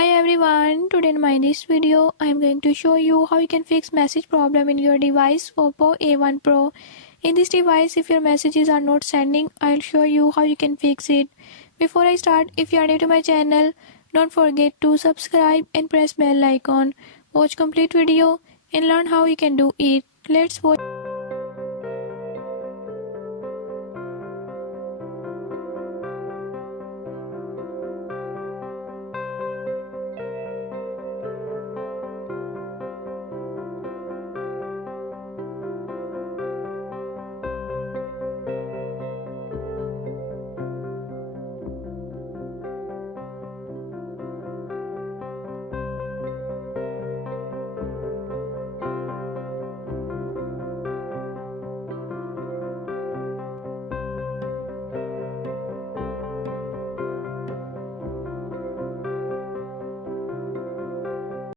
Hi everyone, today in this video I am going to show you how you can fix message problem in your device Oppo A1 Pro. In this device, if your messages are not sending, I'll show you how you can fix it. Before I start, if you are new to my channel, don't forget to subscribe and press bell icon. Watch complete video and learn how you can do it. Let's watch.